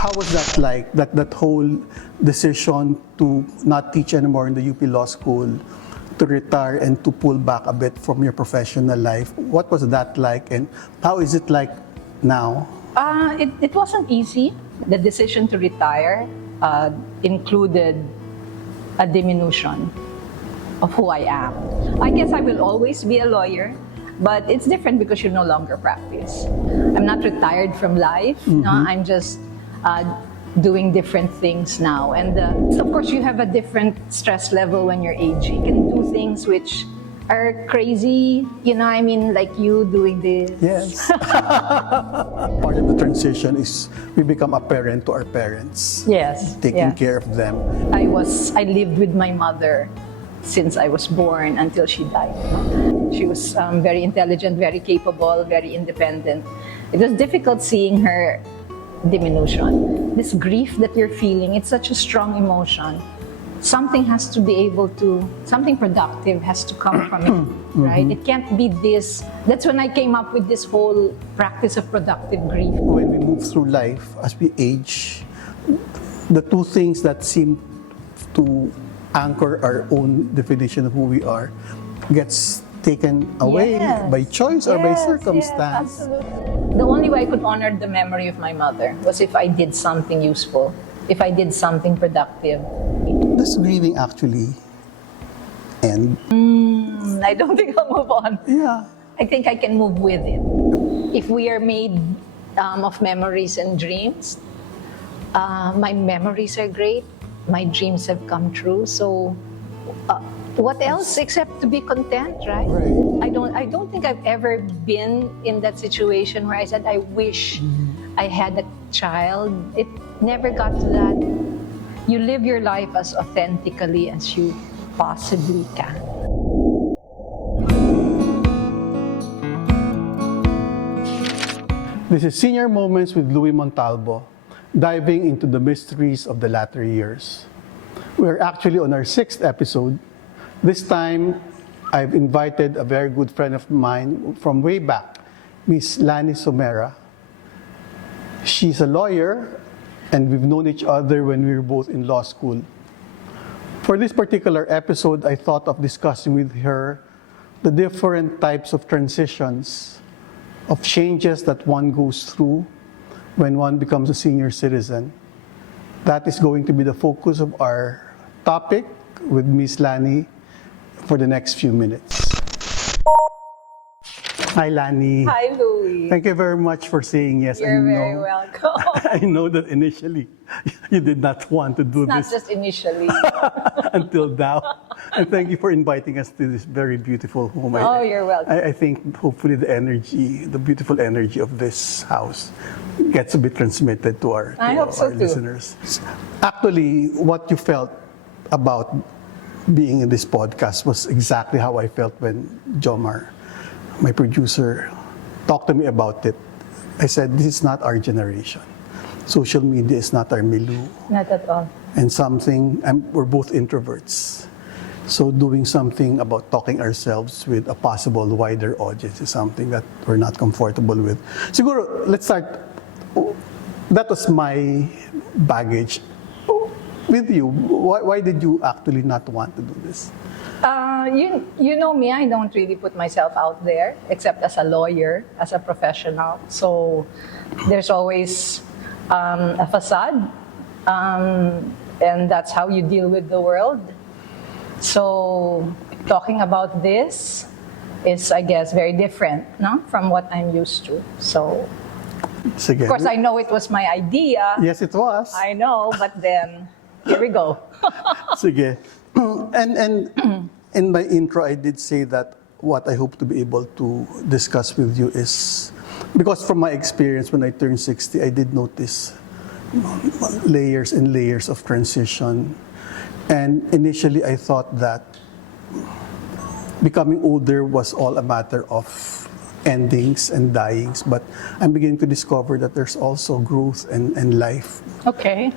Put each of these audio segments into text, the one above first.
How was that like, that whole decision to not teach anymore in the UP Law School, to retire and to pull back a bit from your professional life? What was that like, and how is it like now? It wasn't easy. The decision to retire included a diminution of who I am. I guess I will always be a lawyer, but it's different because you no longer practice. I'm not retired from life. No, I'm just doing different things now. And of course, you have a different stress level when you're aging. You can do things which are crazy, like you doing this. Yes. Part of the transition is we become a parent to our parents. Yes. Taking care of them. I lived with my mother since I was born until she died. She was very intelligent, very capable, very independent. It was difficult seeing her diminution. This grief that you're feeling, it's such a strong emotion. Something productive has to come from it, right? It can't be this. That's when I came up with this whole practice of productive grief. When we move through life, as we age, the two things that seem to anchor our own definition of who we are gets taken away by choice or by circumstance. Yes, absolutely. The only way I could honor the memory of my mother was if I did something useful, if I did something productive. Does grieving actually end? I don't think I'll move on. Yeah. I think I can move with it. If we are made of memories and dreams, my memories are great. My dreams have come true. So, what else except to be content, right? I don't think I've ever been in that situation where I said I wish I had a child. It never got to that. You live your life as authentically as you possibly can. This is Senior Moments with Louie Montalbo, diving into the mysteries of the latter years. We're actually on our 6th episode. This time, I've invited a very good friend of mine from way back, Miss Lani Gomez-Somera. She's a lawyer, and we've known each other when we were both in law school. For this particular episode, I thought of discussing with her the different types of transitions, of changes that one goes through when one becomes a senior citizen. That is going to be the focus of our topic with Miss Lani for the next few minutes. Hi, Lani. Hi, Louie. Thank you very much for saying yes. You're very welcome. I know that initially you did not want to do Not this just initially. until now. And thank you for inviting us to this very beautiful home. Oh, you're welcome. I think hopefully the beautiful energy of this house gets to be transmitted to our listeners. Actually, what you felt about being in this podcast was exactly how I felt when Jomar, my producer, talked to me about it. I said, this is not our generation. Social media is not our milieu. Not at all. And we're both introverts. So doing something about talking ourselves with a possible wider audience is something that we're not comfortable with. Siguro, let's start. That was my baggage. With you, why did you actually not want to do this? You know me, I don't really put myself out there, except as a lawyer, as a professional. So there's always a facade, and that's how you deal with the world. So talking about this is, I guess, very different, no, from what I'm used to. So, Sige. Of course, I know it was my idea. Yes, it was. I know, but then here we go. Sige. And in my intro, I did say that what I hope to be able to discuss with you is, because from my experience when I turned 60, I did notice layers and layers of transition. And initially, I thought that becoming older was all a matter of endings and dyings, but I'm beginning to discover that there's also growth and life. Okay.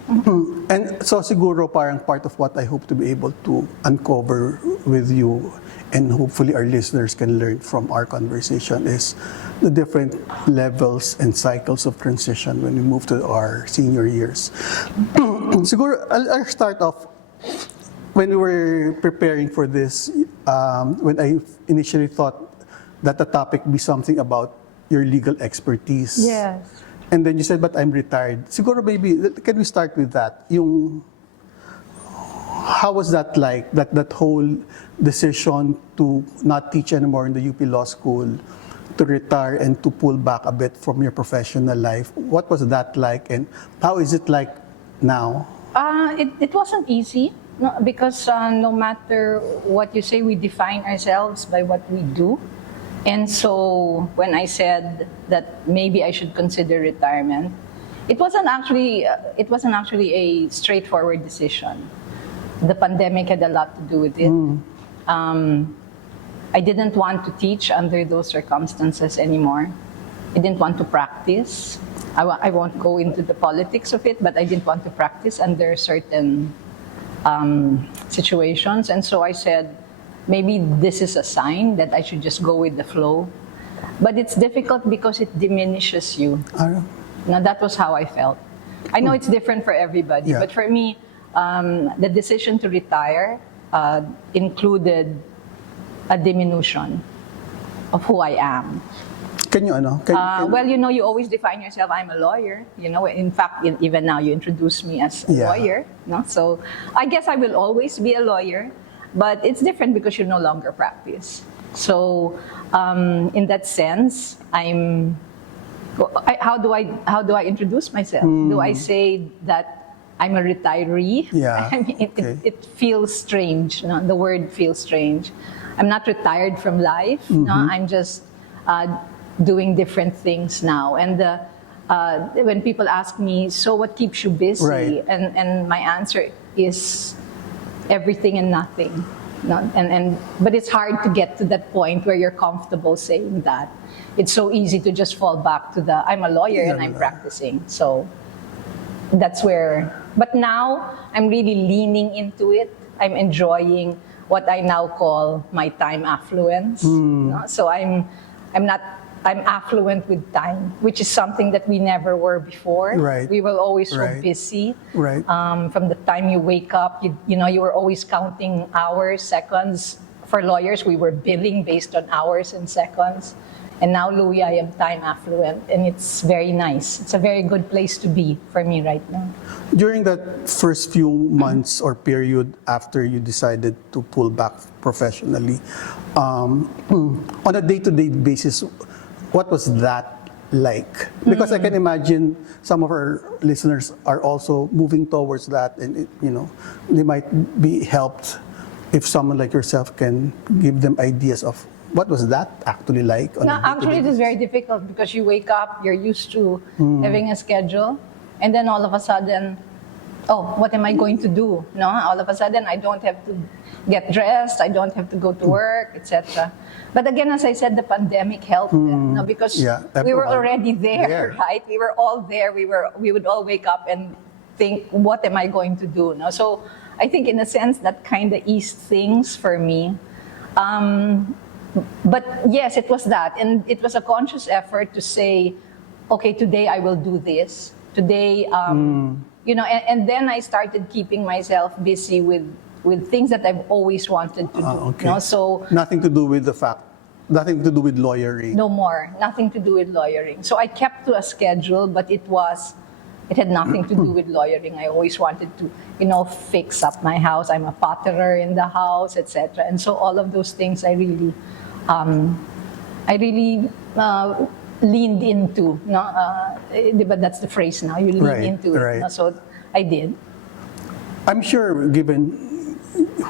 And so siguro parang part of what I hope to be able to uncover with you, and hopefully our listeners can learn from our conversation, is the different levels and cycles of transition when we move to our senior years. Siguro, I'll start off when we were preparing for this, when I initially thought that the topic be something about your legal expertise. Yes. And then you said, but I'm retired. Siguro maybe, can we start with that? How was that like, that whole decision to not teach anymore in the UP Law School, to retire and to pull back a bit from your professional life? What was that like, and how is it like now? It wasn't easy, no, because no matter what you say, we define ourselves by what we do. And so when I said that maybe I should consider retirement, it wasn't actually a straightforward decision. The pandemic had a lot to do with it. I didn't want to teach under those circumstances anymore. I didn't want to practice. I won't go into the politics of it, but I didn't want to practice under certain situations. And so I said, maybe this is a sign that I should just go with the flow. But it's difficult because it diminishes you. Now, that was how I felt. I know it's different for everybody, Yeah. but for me, the decision to retire included a diminution of who I am. Can you, Well, you always define yourself, I'm a lawyer. In fact, even now you introduce me as a Yeah. lawyer. No? So I guess I will always be a lawyer, but it's different because you no longer practice. So in that sense, how do I introduce myself? Do I say that I'm a retiree? Yeah. I mean, it feels strange. No? The word feels strange. I'm not retired from life. No? I'm just doing different things now. And when people ask me, so what keeps you busy? Right. And my answer is everything and nothing. No? But it's hard to get to that point where you're comfortable saying that. It's so easy to just fall back to I'm a lawyer and I'm practicing. So that's where, but now I'm really leaning into it. I'm enjoying what I now call my time affluence. No? So I'm affluent with time, which is something that we never were before. Right. We were always so Right. busy. Right. From the time you wake up, you were always counting hours, seconds. For lawyers, we were billing based on hours and seconds. And now, Louie, I am time affluent, and it's very nice. It's a very good place to be for me right now. During that first few months or period after you decided to pull back professionally, on a day-to-day basis, what was that like? Because I can imagine some of our listeners are also moving towards that, and they might be helped if someone like yourself can give them ideas of what was that actually like. On a day-to-day Actually, it is basis? very difficult because you wake up, you're used to having a schedule, and then all of a sudden, oh, what am I going to do? No, all of a sudden, I don't have to get dressed, I don't have to go to work, etc. But again, as I said, the pandemic helped them, no, because we were everyone already there, right? We were all there. We would all wake up and think, what am I going to do? No? So I think, in a sense, that kind of eased things for me. But yes, it was that. And it was a conscious effort to say, okay, today I will do this. Today, and then I started keeping myself busy with things that I've always wanted to do. Okay. So nothing to do with lawyering. no more, nothing to do with lawyering. So I kept to a schedule, but it had nothing to do with lawyering. I always wanted to, fix up my house. I'm a potterer in the house, etc. And so all of those things I really leaned into. But that's the phrase now. You lean into it. Right. No? So I did. I'm sure, given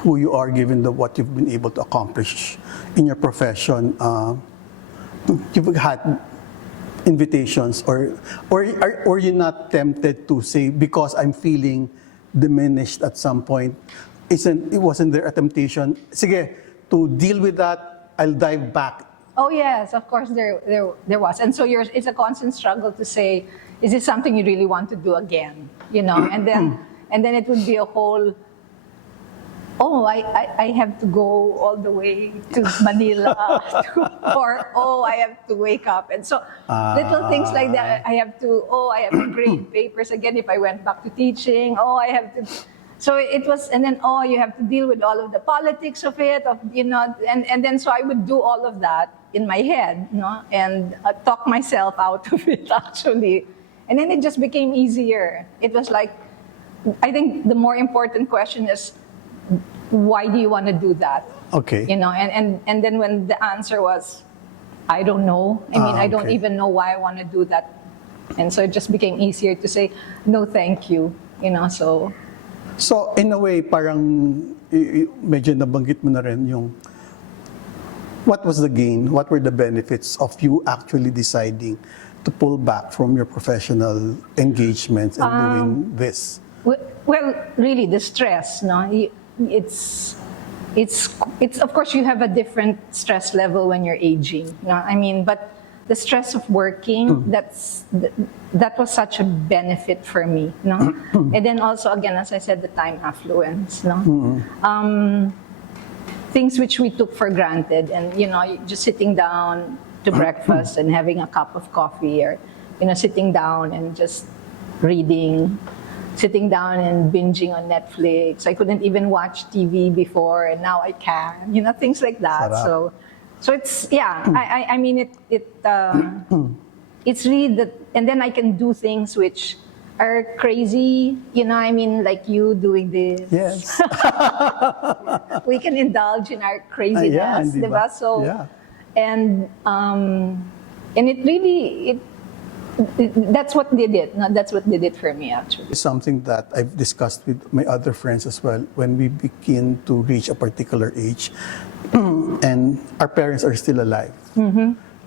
who you are, given what you've been able to accomplish in your profession, you've had invitations, or you're not tempted to say, because I'm feeling diminished at some point, it wasn't there a temptation, sige, to deal with that, I'll dive back. Oh yes, of course there was. And so it's a constant struggle to say, is this something you really want to do again? And then it would be a whole oh, I have to go all the way to Manila, or oh, I have to wake up. And so little things like that. I have to grade papers again if I went back to teaching. Oh, I have to. So it was, and then, oh, you have to deal with all of the politics of it, and then so I would do all of that in my head, and talk myself out of it, actually. And then it just became easier. It was like, I think the more important question is, why do you want to do that? Okay. And then when the answer was, I don't know. I don't okay. even know why I want to do that. And so it just became easier to say, no, thank you. So in a way, parang medyo nabanggit mo na rin yung what was the gain? What were the benefits of you actually deciding to pull back from your professional engagements and doing this? Well, really, the stress, no? It's of course you have a different stress level when you're aging, but the stress of working, that was such a benefit for me, no? And then also, again, as I said, the time affluence, no? Things which we took for granted, and just sitting down to breakfast and having a cup of coffee, or sitting down and just reading, sitting down and binging on Netflix. I couldn't even watch TV before, and now I can. Things like that. Sarap. So it's, yeah. It's really that, and then I can do things which are crazy. Like you doing this. Yes. We can indulge in our craziness, yeah, diba? So, yeah. and it really that's what did it. No, that's what did it for me, actually. It's something that I've discussed with my other friends as well. When we begin to reach a particular age, and our parents are still alive,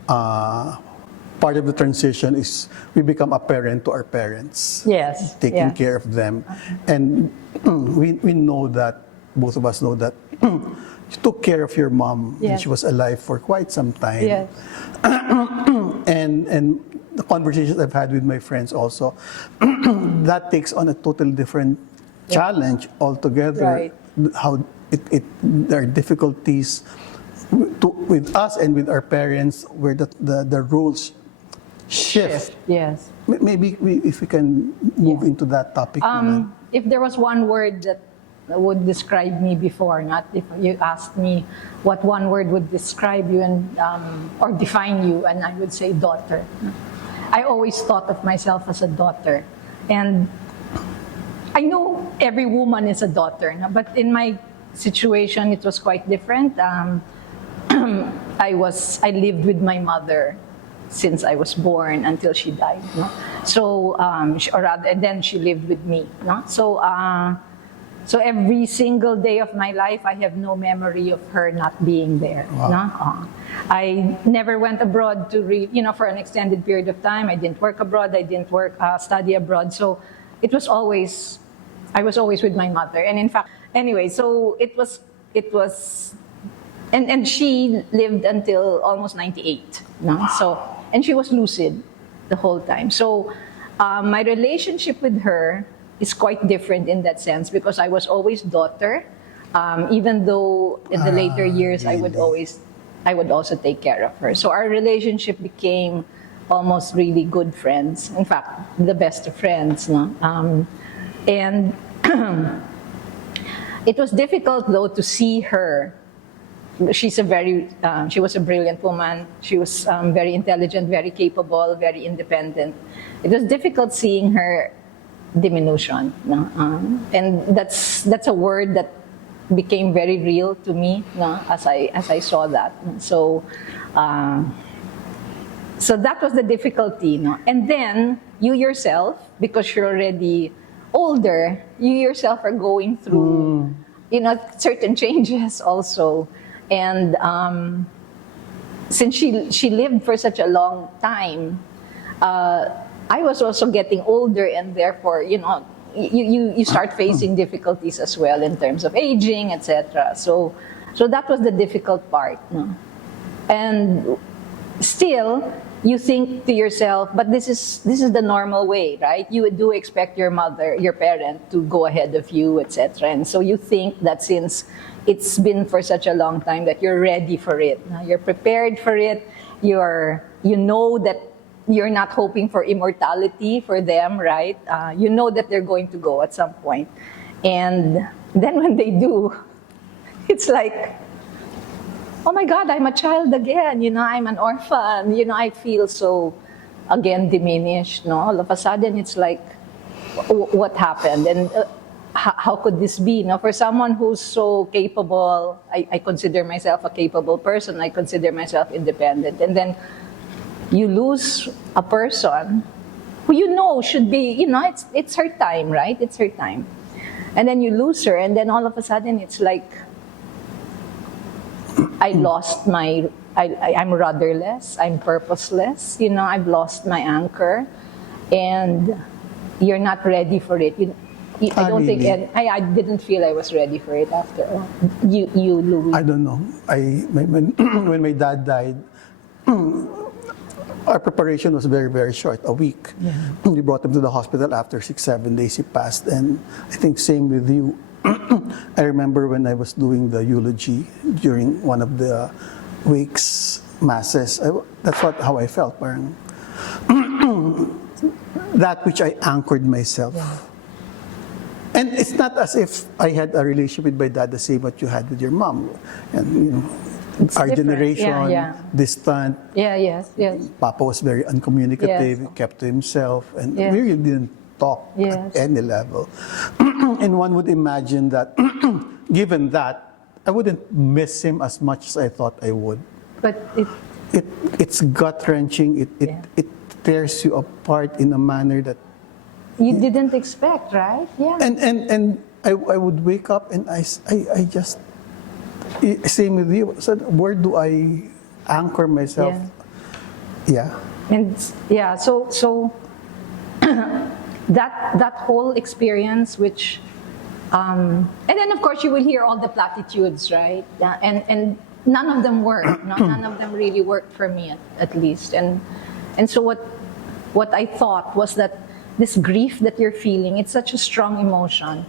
part of the transition is we become a parent to our parents. Yes. Taking care of them. And we know that, both of us know that you took care of your mom when Yes. she was alive for quite some time. Yes. And the conversations I've had with my friends also, that takes on a totally different challenge altogether. Right. How there are difficulties with us and with our parents where the rules shift. Yes. Maybe if we can move into that topic. naman. If there was one word that would describe me before, not if you asked me what one word would describe you and or define you, and I would say daughter. I always thought of myself as a daughter, and I know every woman is a daughter, no? But in my situation, it was quite different. I lived with my mother since I was born until she died. No? So, and then she lived with me. No? So every single day of my life, I have no memory of her not being there. Wow. No? I never went abroad to read, for an extended period of time. I didn't work abroad. I didn't study abroad. So I was always with my mother. And in fact, anyway, so it was, and she lived until almost 98. No? Wow. So, and she was lucid the whole time. So my relationship with her is quite different in that sense, because I was always daughter, even though in the later years really? I would also take care of her. So our relationship became almost really good friends. In fact, the best of friends. No? And it was difficult though to see her. She was a brilliant woman. She was very intelligent, very capable, very independent. It was difficult seeing her diminution, no? And that's a word that became very real to me, no? as I saw that. So that was the difficulty, no? And then you yourself, because you're already older, you yourself are going through, certain changes also. And since she lived for such a long time, I was also getting older, and therefore, you start facing difficulties as well in terms of aging, etc. So that was the difficult part. No? And still, you think to yourself, but this is the normal way, right? You do expect your mother, your parent, to go ahead of you, etc. And so you think that since it's been for such a long time that you're ready for it, you're prepared for it, you know that you're not hoping for immortality for them, right? You know that they're going to go at some point. And then when they do, it's like, oh my God, I'm a child again, I'm an orphan, I feel so, again, diminished, no? All of a sudden, it's like, what happened? And how could this be? Now, for someone who's so capable, I consider myself a capable person, I consider myself independent, and then you lose a person who should be, it's her time, right? It's her time. And then you lose her, and then all of a sudden, it's like, I lost I'm rudderless, I'm purposeless, I've lost my anchor, and you're not ready for it. I don't think, and I didn't feel I was ready for it after all. You, Louie. I don't know. When my dad died, our preparation was very, very short, a week. Yeah. We brought him to the hospital after 6-7 days he passed, and I think same with you. I remember when I was doing the eulogy during one of the week's masses, that's how I felt. Parang, that which I anchored myself. Yeah. And it's not as if I had a relationship with my dad the same what you had with your mom. And our different. generation, distant. Yeah, yes. Papa was very uncommunicative, Yes. kept to himself, and Yes. we really didn't talk Yes. at any level. And one would imagine that, given that, I wouldn't miss him as much as I thought I would. But It's gut-wrenching. It tears you apart in a manner that you didn't expect, right? Yeah. And I would wake up and I just, same with you, said, where do I anchor myself? Yeah. And yeah, so that whole experience, which, and then of course you will hear all the platitudes, right? Yeah, and none of them work. None of them really worked for me, at least. And so what I thought was that this grief that you're feeling, it's such a strong emotion.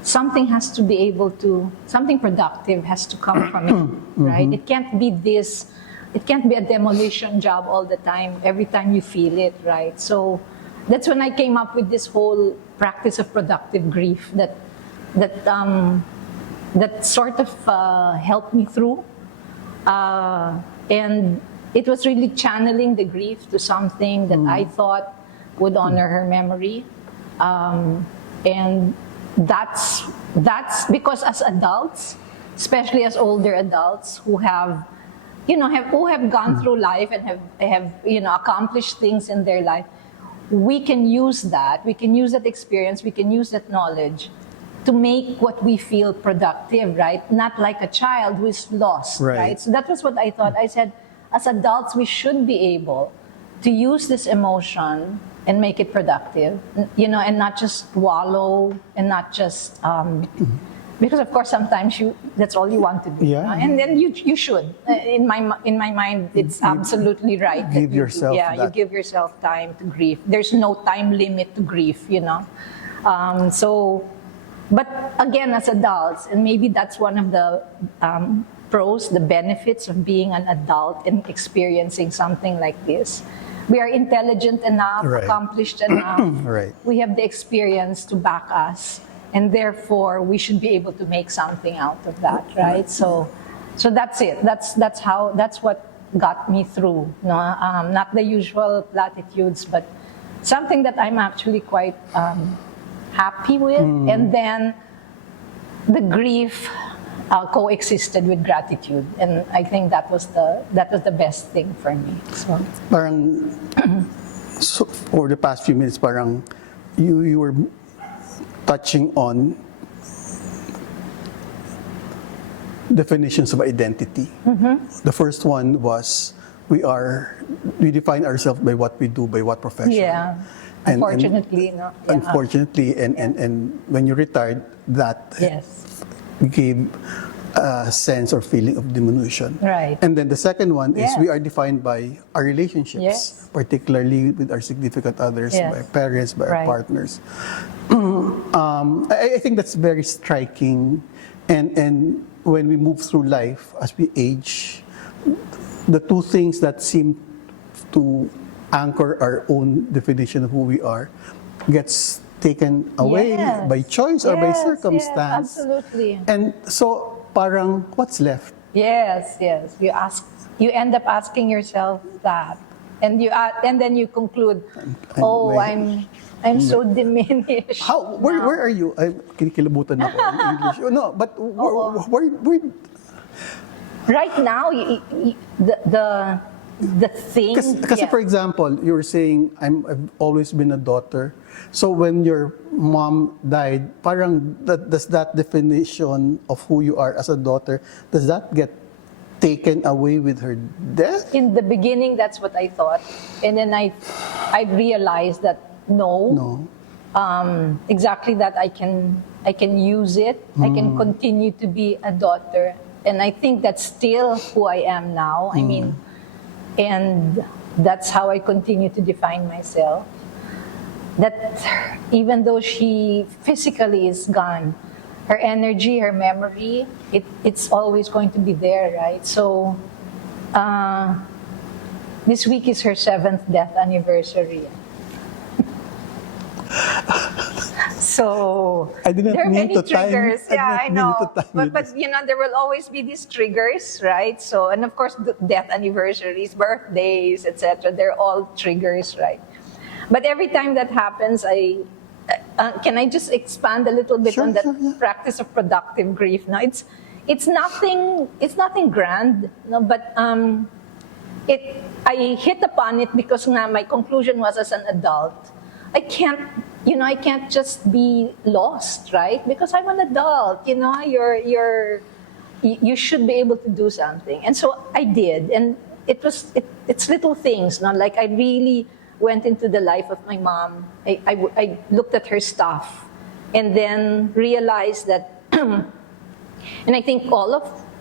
Something has to be able to, something productive has to come from it, right? It can't be a demolition job all the time, every time you feel it, right? So that's when I came up with this whole practice of productive grief that sort of helped me through. And it was really channeling the grief to something that I thought would honor her memory. And that's because as adults, especially as older adults who have gone through life and have accomplished things in their life, we can use that experience, we can use that knowledge to make what we feel productive, right? Not like a child who is lost, right? So that was what I thought. I said, as adults, we should be able to use this emotion and make it productive, and not just wallow, and not just, because of course sometimes that's all you want to do. Yeah. And then you should. In my mind, it's absolutely right. Give yourself that. You give yourself time to grieve. There's no time limit to grief, but again, as adults, and maybe that's one of the pros, the benefits of being an adult and experiencing something like this. We are intelligent enough, accomplished enough. We have the experience to back us, and therefore we should be able to make something out of that, right? So that's it. That's what got me through. Not the usual platitudes, but something that I'm actually quite happy with. And then the grief coexisted with gratitude, and I think that was the best thing for me. So parang so for the past few minutes, parang you were touching on definitions of identity. The first one was we define ourselves by what we do, by what profession. yeah, unfortunately, no. Yeah. Unfortunately, and when you retired, that Yes. gave sense or feeling of diminution. Right. And then the second one is Yes. we are defined by our relationships, Yes. particularly with our significant others, Yes. by parents, by our Right. partners. I think that's very striking. And when we move through life, as we age, the two things that seem to anchor our own definition of who we are gets taken away Yes. by choice or by Yes, circumstance. yes, absolutely. And so, parang, what's left? Yes, yes. You end up asking yourself that, and then you conclude, oh, I'm so diminished. Where are you? Ay, kinikilabutan ako in English. No, but where Right now, the thing. kasi yeah. for example, you were saying I've always been a daughter. So when your mom died, parang does that definition of who you are as a daughter, does that get taken away with her death? In the beginning, that's what I thought, and then I realized that no. Exactly that I can use it. I can continue to be a daughter, and I think that's still who I am now. I mean, and that's how I continue to define myself. That even though she physically is gone, her energy, her memory, it's always going to be there, right? So this week is her 7th death anniversary. So I didn't there are mean many to time- triggers. I Yeah, I didn't mean know. to time you But you know, there will always be these triggers, right? So, and of course, death anniversaries, birthdays, etc. They're all triggers, right? But every time that happens, can I just expand a little bit Sure, on that sure, yeah. practice of productive grief? Now, it's nothing grand, no, but I hit upon it because now my conclusion was, as an adult, I can't just be lost, right? Because I'm an adult, you should be able to do something. And so I did, and it's little things, no? Like I really went into the life of my mom. I looked at her stuff, and then realized that, and I think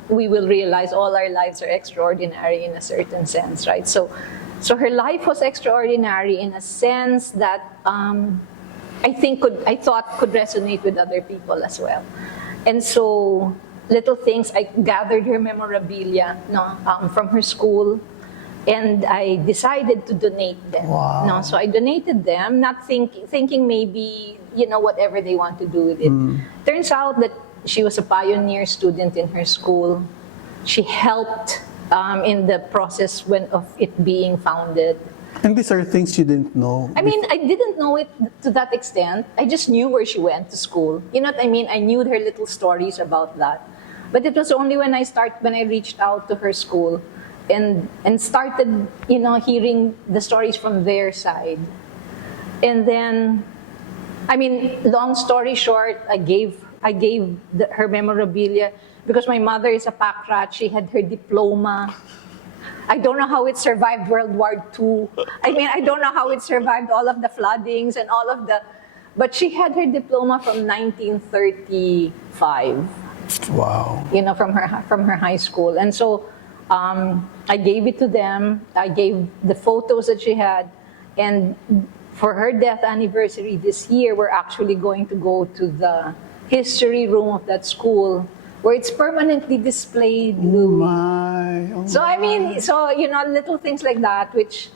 we will realize all our lives are extraordinary in a certain sense, right? So her life was extraordinary in a sense that I thought could resonate with other people as well. And so little things, I gathered her memorabilia from her school, and I decided to donate them. Wow. No, so I donated them, not thinking maybe whatever they want to do with it. Turns out that she was a pioneer student in her school. She helped in the process of it being founded. And these are things you didn't know. I mean, I didn't know it to that extent. I just knew where she went to school. You know what I mean? I knew her little stories about that. But it was only when I reached out to her school and started, hearing the stories from their side. And then, I mean, long story short, I gave her memorabilia because my mother is a pack rat. She had her diploma. I don't know how it survived World War II. I mean, I don't know how it survived all of the floodings and but she had her diploma from 1935. Wow. From her high school. And so I gave it to them. I gave the photos that she had. And for her death anniversary this year, we're actually going to go to the history room of that school where it's permanently displayed. So I mean, little things like that, which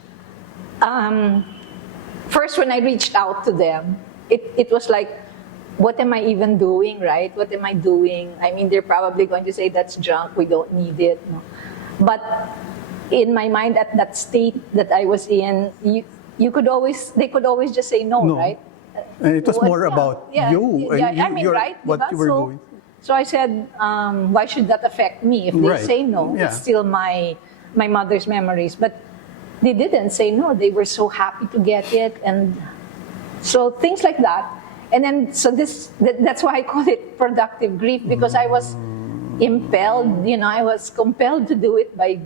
first when I reached out to them, it was like, what am I even doing, right? What am I doing? I mean, they're probably going to say that's junk, we don't need it. No. But in my mind, at that state that I was in, they could always just say no. Right? And it was more about you and right? what you were doing. So I said, why should that affect me? If they say no, it's still my mother's memories. But they didn't say no. They were so happy to get it. And so things like that. And then, so that's why I call it productive grief, because I was impelled, I was compelled to do it by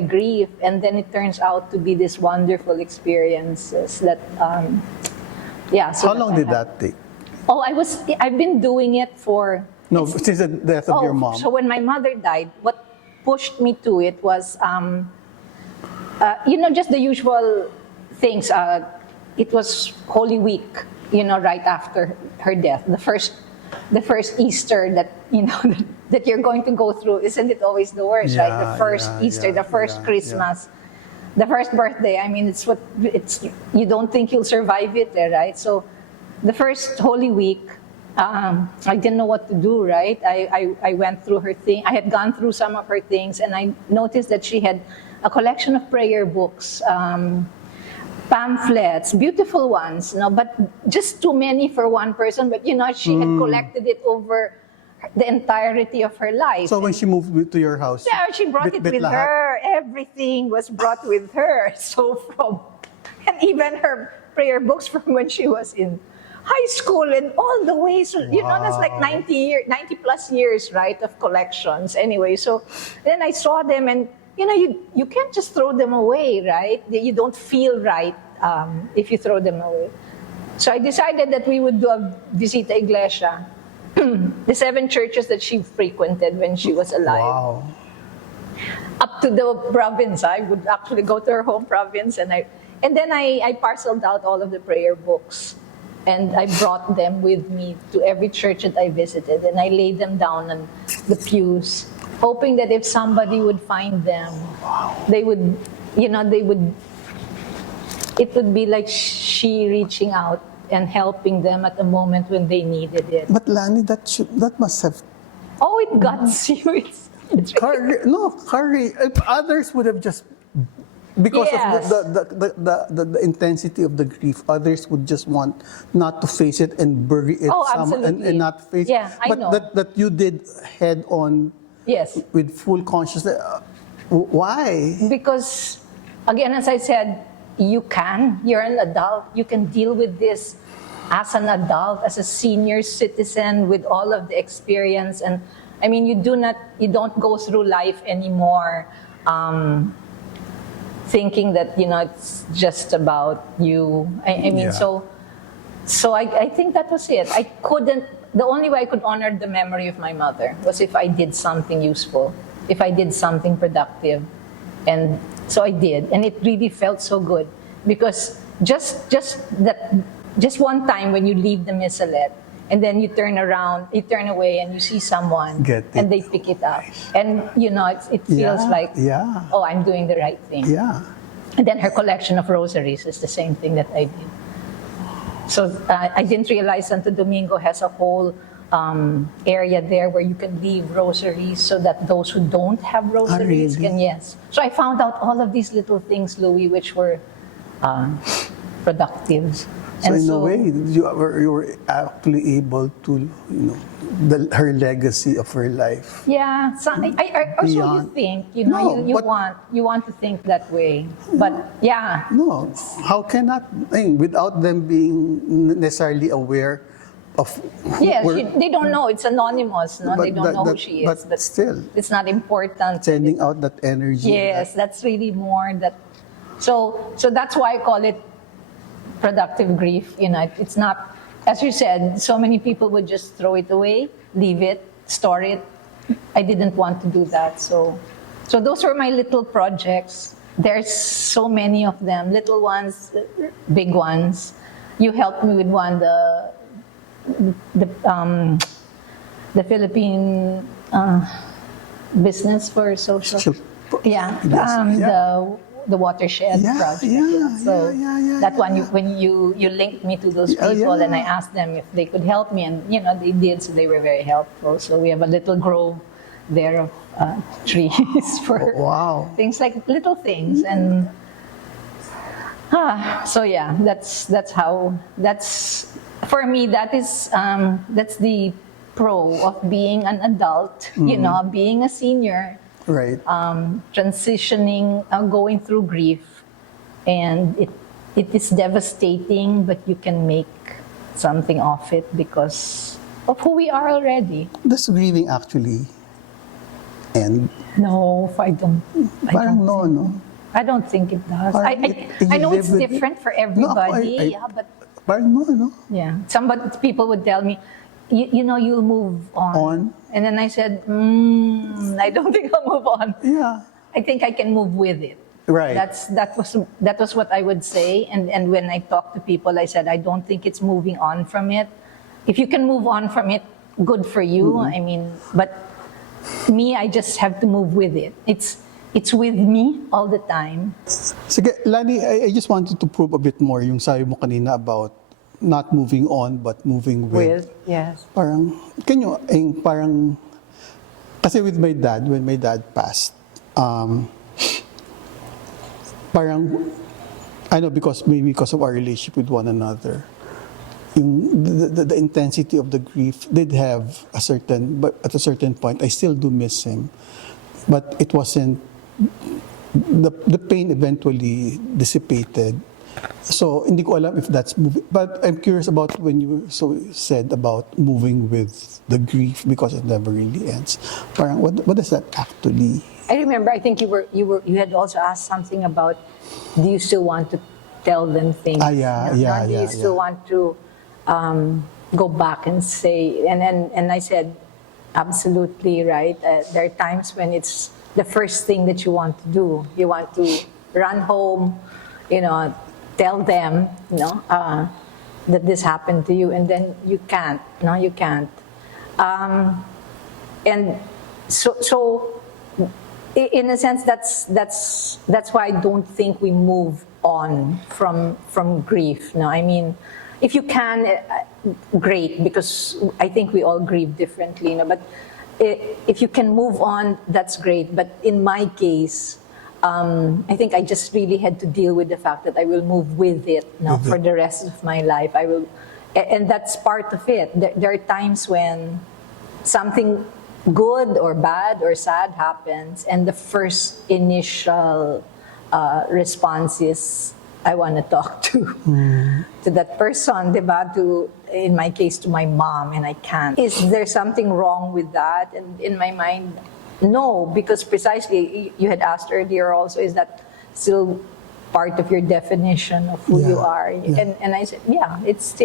grief. And then it turns out to be this wonderful experiences that, So how long did that take? I've been doing it for No, since the death of your mom. So when my mother died, what pushed me to it was, just the usual things. It was Holy Week, right after her death. The first Easter that, that you're going to go through, isn't it always the worst, right? The first Easter, the first Christmas, the first birthday. I mean, you don't think you'll survive it there, right? So the first Holy Week, I didn't know what to do, right? I went through her thing. I had gone through some of her things, and I noticed that she had a collection of prayer books, pamphlets, beautiful ones, but just too many for one person. But she had collected it over the entirety of her life. So when she moved to your house, yeah, she brought it with her. Everything was brought with her. So and even her prayer books from when she was in high school and all the way. So that's like 90 plus years, right, of collections. Anyway, so then I saw them, and you can't just throw them away, right? You don't feel right if you throw them away. So I decided that we would do a visita iglesia, the 7 churches that she frequented when she was alive. Wow. Up to the province. I would actually go to her home province, and then I parceled out all of the prayer books, and I brought them with me to every church that I visited, and I laid them down on the pews, hoping that if somebody would find them, it would be like she reaching out and helping them at the moment when they needed it. But Lani, that must have... Oh, it guts you. It's Courage. Others would have just... Because Yes. of the intensity of the grief, others would just want not to face it and bury it absolutely. and not face Yeah, I but know. that you did head on Yes. with full consciousness. Why? Because, again, as I said, you're an adult, you can deal with this as an adult, as a senior citizen with all of the experience. And I mean, you don't go through life anymore thinking that, it's just about you. I mean, so I think that was it. The only way I could honor the memory of my mother was if I did something useful, if I did something productive. And so I did, and it really felt so good, because just one time when you leave the missalette, and then you turn away, and you see someone, and they pick it up, and it feels like, oh, I'm doing the right thing. Yeah. And then her collection of rosaries is the same thing that I did. So I didn't realize Santo Domingo has a whole area there where you can leave rosaries, so that those who don't have rosaries really? can, yes. So I found out all of these little things, Louie, which were productive. So in a way, you were actually able to, her legacy of her life. Yeah, so you think, you want to think that way, but yeah. No, how cannot? Without them being necessarily aware of. Yes, they don't know. It's anonymous. No, they don't know who she is. But still, it's not important. Sending out that energy. Yes, that's really more that. So that's why I call it productive grief. It's not, as you said, so many people would just throw it away, leave it, store it. I didn't want to do that. So those were my little projects. There's so many of them, little ones, big ones. You helped me with one, the Philippine business for social. The watershed project. That one, when you linked me to those people, and I asked them if they could help me, and they did, so they were very helpful. So we have a little grove there of trees for things like little things, and that's for me. That's the pro of being an adult. Being a senior. Right. Transitioning, going through grief, and it is devastating, but you can make something of it because of who we are already. Does grieving actually end? No, I don't. I don't think it does. I know it's different for everybody. But no. Yeah, some people would tell me, you'll move on. On? And then I said, I don't think I'll move on. Yeah. I think I can move with it. Right. That was what I would say. And when I talk to people, I said, I don't think it's moving on from it. If you can move on from it, good for you. Mm-hmm. I mean, but me, I just have to move with it. It's with me all the time. Sige, Lani, I just wanted to probe a bit more yung sabi mo kanina about not moving on but moving with. Yes. Parang, parang, kasi with my dad, when my dad passed, parang, I know maybe because of our relationship with one another, the intensity of the grief did have but at a certain point, I still do miss him. But it wasn't, the pain eventually dissipated. So, hindi ko alam if that's moving. But I'm curious about when you said about moving with the grief because it never really ends. Parang, what does that actually? I remember. I think you had also asked something about, do you still want to tell them things? Yeah. Do you still want to go back and say? And I said, absolutely right. There are times when it's the first thing that you want to do. You want to run home, tell them, that this happened to you, and then you can't. No, you can't. And so, in a sense, that's why I don't think we move on from grief. No, I mean, if you can, great, because I think we all grieve differently. But if you can move on, that's great. But in my case, I think I just really had to deal with the fact that I will move with it for the rest of my life. I will, and that's part of it. There are times when something good or bad or sad happens, and the first initial response is, I want to talk to that person, diba? In my case, to my mom, and I can't. Is there something wrong with that? And in my mind, no, because precisely, you had asked earlier also, is that still part of your definition of who you are? Yeah. And I said, yeah,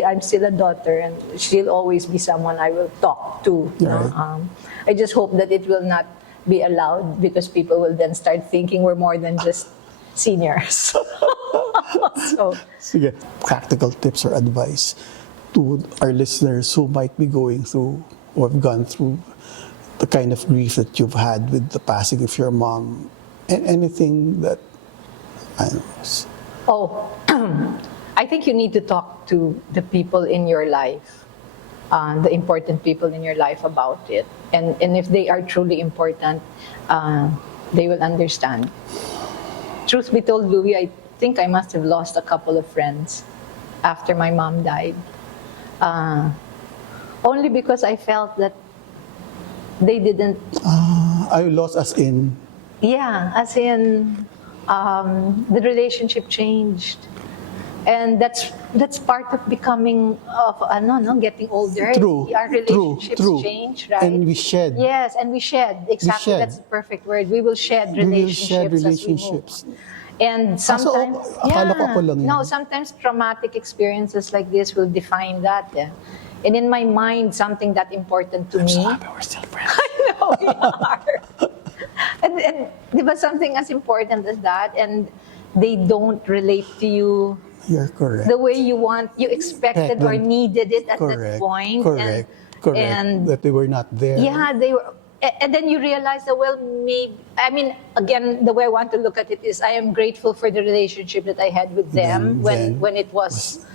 I'm still a daughter, and she'll always be someone I will talk to. Right. I just hope that it will not be allowed, because people will then start thinking we're more than just seniors. So, Sige, practical tips or advice to our listeners who might be going through or have gone through the kind of grief that you've had with the passing of your mom, and anything that, I don't know. I think you need to talk to the people in your life, the important people in your life about it. And if they are truly important, they will understand. Truth be told, Louie, I think I must have lost a couple of friends after my mom died. Only because I felt that they didn't... I lost as in? Yeah, as in the relationship changed. And that's part of becoming, getting older. True. Our relationships change, right? And we shed. Yes, and we shed. Exactly, shed. That's the perfect word. We will shed relationships as we move. And sometimes, akala ko ako lang yun. no, sometimes traumatic experiences like this will define that. Yeah. And in my mind, something that important to me. So happy we're still friends. I know we are. and diba, something as important as that, and they don't relate to you. You're correct. The way you expected or needed it at that point. Correct. And that they were not there. Yeah, they were. And then you realize that, well, maybe, I mean, again, the way I want to look at it is, I am grateful for the relationship that I had with them when it was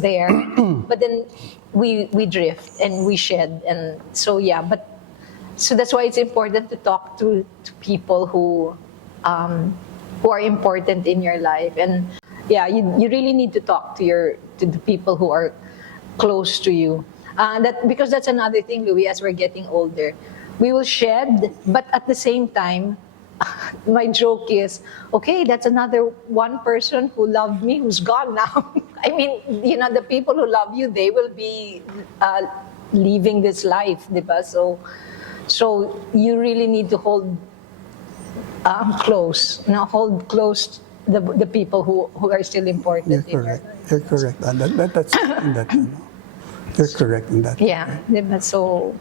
there. But then we drift and we shed, and so so that's why it's important to talk to people who are important in your life. And you really need to talk to the people who are close to you. Because that's another thing, Louie, as we're getting older. We will shed, but at the same time, my joke is, okay, that's another one person who loved me who's gone now. I mean, the people who love you, they will be leaving this life, diba? So you really need to hold close. Hold close the people who are still important. You're correct. You're correct. That's that. You're correct in that. Yeah, diba? So,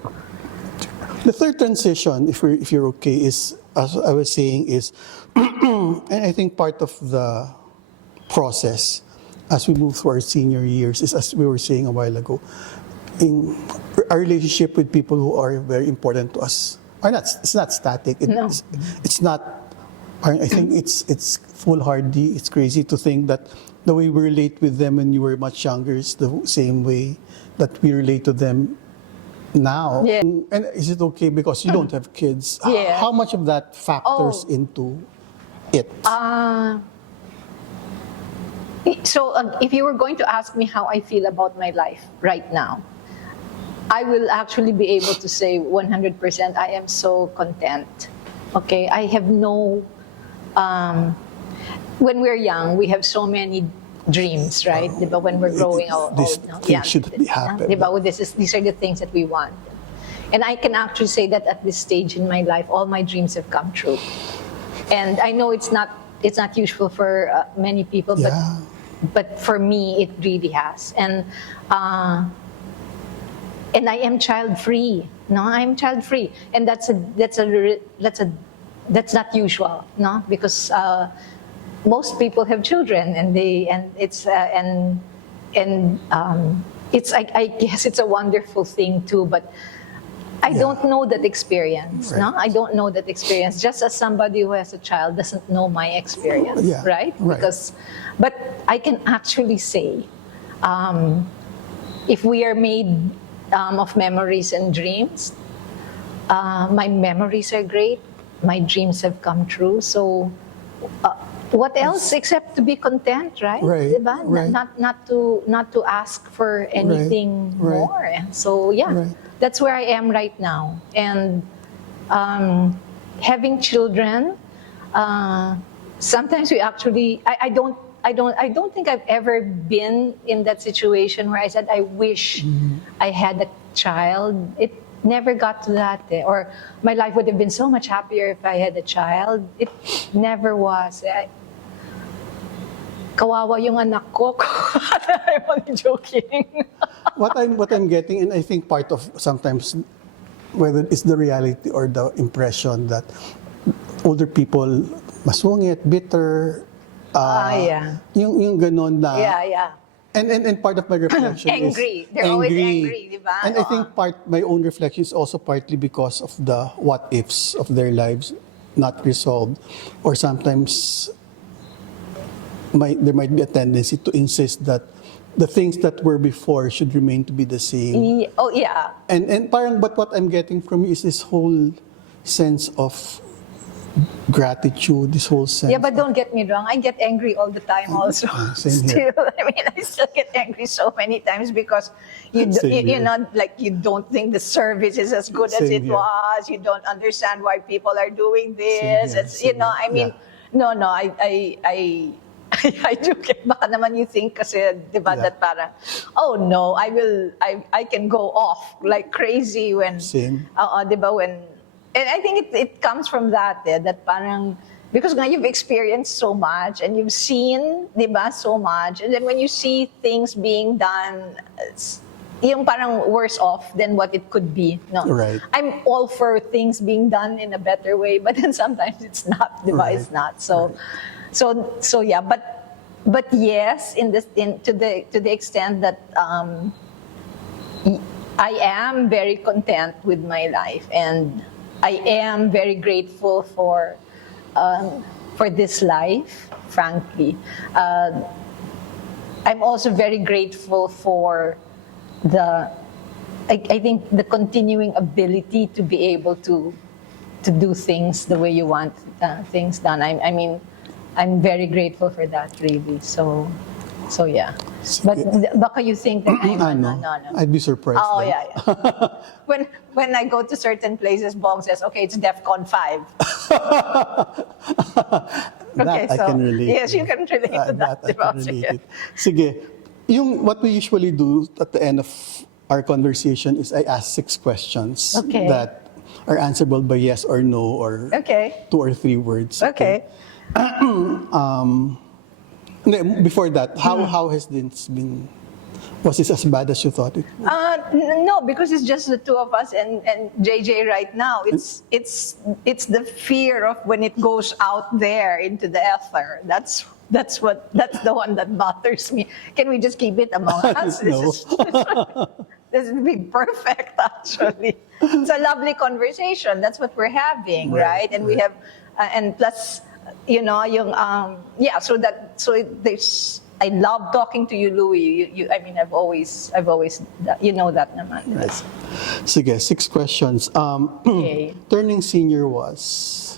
The third transition, if you're okay, is, as I was saying, is, and I think part of the process as we move through our senior years is, as we were saying a while ago, in our relationship with people who are very important to us. Or not, it's not static. No. It's not. I think it's foolhardy. It's crazy to think that the way we relate with them when you were much younger is the same way that we relate to them now. Yeah. And is it okay because you don't have kids? Yeah. How much of that factors into it? So if you were going to ask me how I feel about my life right now, I will actually be able to say 100% I am so content. Okay, I have no, when we're young, we have so many dreams, right? Diba? When we're growing old, These no? things should be happen. Diba? Well, these are the things that we want. And I can actually say that at this stage in my life, all my dreams have come true. And I know it's not usual for many people, Yeah. but for me, it really has. And I am child free. No, I'm child free, and that's not usual. No, because most people have children, and it's I guess it's a wonderful thing too, but I don't know that experience. Right. No, I don't know that experience. Just as somebody who has a child doesn't know my experience, Yeah, right? right. But I can actually say, if we are made of memories and dreams, my memories are great. My dreams have come true. So, what else except to be content, right? Right, Diba? right. Not to ask for anything right. more. And so yeah, Right. that's where I am right now. And having children, sometimes we actually I don't think I've ever been in that situation where I said I wish I had a child. It never got to that, or my life would have been so much happier if I had a child. It never was. Kawawa yung anak ko. I'm only joking. What I'm getting, and I think part of sometimes whether it's the reality or the impression that older people masungit, bitter, Yeah. yung ganon na. Yeah. And part of my reflection Angry. is They're always angry, di ba? And I think my own reflection is also partly because of the what ifs of their lives not resolved, or sometimes there might be a tendency to insist that the things that were before should remain to be the same. Oh, yeah. And parang, but what I'm getting from you is this whole sense of gratitude, this whole sense. Yeah, but don't get me wrong. I get angry all the time also. Same here. Still, I mean, I still get angry so many times because you Same here. know, like you don't think the service is as good as Same it here. was. You don't understand why people are doing this. Same here, It's, same I mean, here. no, I do get, baka naman you think kasi, di ba, Yeah. that parang, oh no, I can go off like crazy when, Same. di ba, when, and I think it comes from that, that parang, because nga you've experienced so much and you've seen, di ba, so much, and then when you see things being done, it's, yung parang worse off than what it could be. No, Right. I'm all for things being done in a better way, but then sometimes it's not. Diba? Right. It's not. So yeah. But yes, to the extent that I am very content with my life, and I am very grateful for this life. Frankly, I'm also very grateful for I think the continuing ability to be able to do things the way you want things done. I mean, I'm very grateful for that, really. So yeah. But baka you think that I'm no. I'd be surprised. Oh then. yeah. When I go to certain places, Bong says, "Okay, it's DEFCON 5." That I can relate. Yes, you can relate to that. I can relate it. Sige, what we usually do at the end of our conversation is I ask 6 questions Okay. that are answerable by yes or no, or Okay. 2 or 3 words. Okay. Before that, how has this been Was this as bad as you thought it? No, because it's just the two of us and JJ right now. It's the fear of when it goes out there into the ether. That's the one that bothers me. Can we just keep it among us? No. This would be perfect, actually. It's a lovely conversation. That's what we're having, right? And we have, and plus, yung there's. I love talking to you, Louie. I mean, I've always, you know that naman. Right. Sige, 6 questions. Okay. Turning senior was?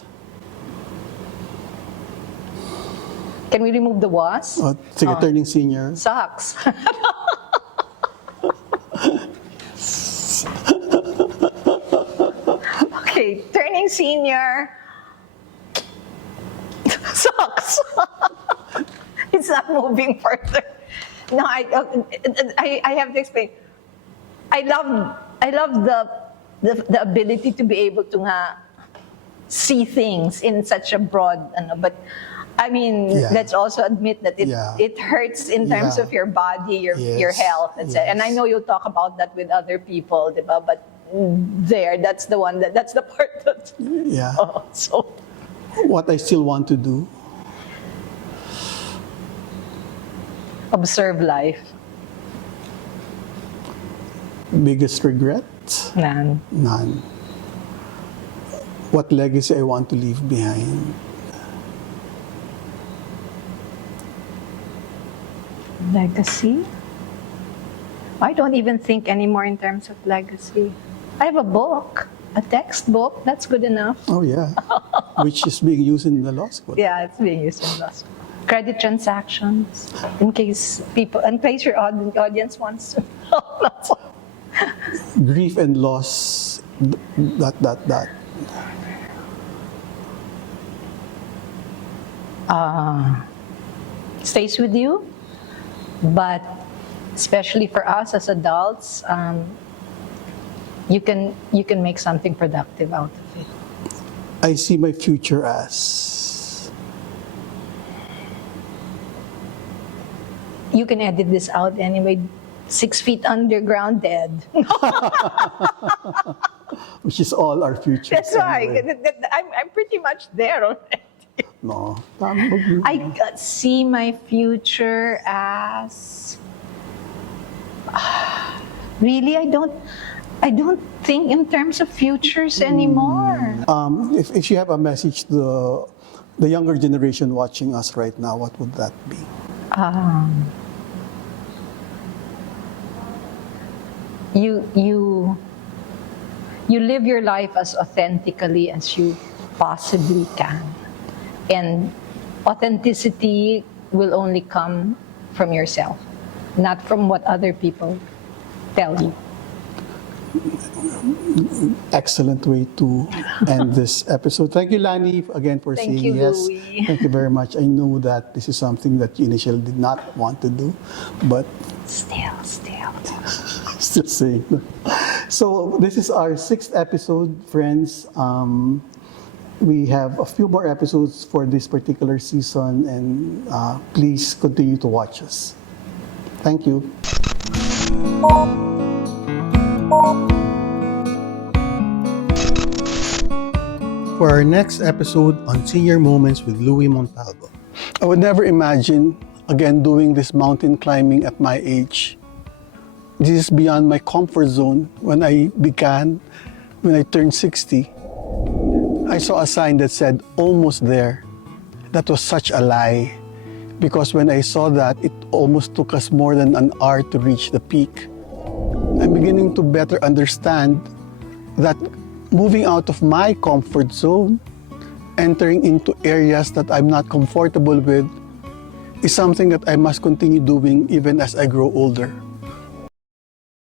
Can we remove the was? Sige, turning senior. Sucks. Okay, turning senior sucks. It's not moving further. No, I have to explain. I love the ability to be able to see things in such a broad, but I mean, let's also admit that it hurts in terms of your body, your health, etc. And I know you'll talk about that with other people, diba? But that's the one that's the part that. So. What I still want to do? Observe life. Biggest regret? None. None. What legacy I want to leave behind? Legacy? I don't even think anymore in terms of legacy. I have a book, a textbook. That's good enough. Oh yeah, which is being used in the law school. Yeah, it's being used in law school. Credit transactions, in case your audience wants to know. Grief and loss, ... Stays with you, but especially for us as adults, you can make something productive out of it. I see my future as... You can edit this out anyway. 6 feet underground, dead. Which is all our future. That's right. I'm pretty much there already. No. I see my future as... Really, I don't think in terms of futures anymore. If you have a message to the younger generation watching us right now, what would that be? You live your life as authentically as you possibly can. And authenticity will only come from yourself, not from what other people tell you. Excellent way to end this episode. Thank you, Lani, again for saying yes. Louie. Thank you very much. I know that this is something that you initially did not want to do, but Still. still saying. So this is our 6th episode, friends. We have a few more episodes for this particular season, and please continue to watch us. Thank you. For our next episode on Senior Moments with Louie Montalbo. I would never imagine, again, doing this mountain climbing at my age. This is beyond my comfort zone. When I turned 60, I saw a sign that said, almost there. That was such a lie. Because when I saw that, it almost took us more than an hour to reach the peak. I'm beginning to better understand that moving out of my comfort zone, entering into areas that I'm not comfortable with, is something that I must continue doing even as I grow older.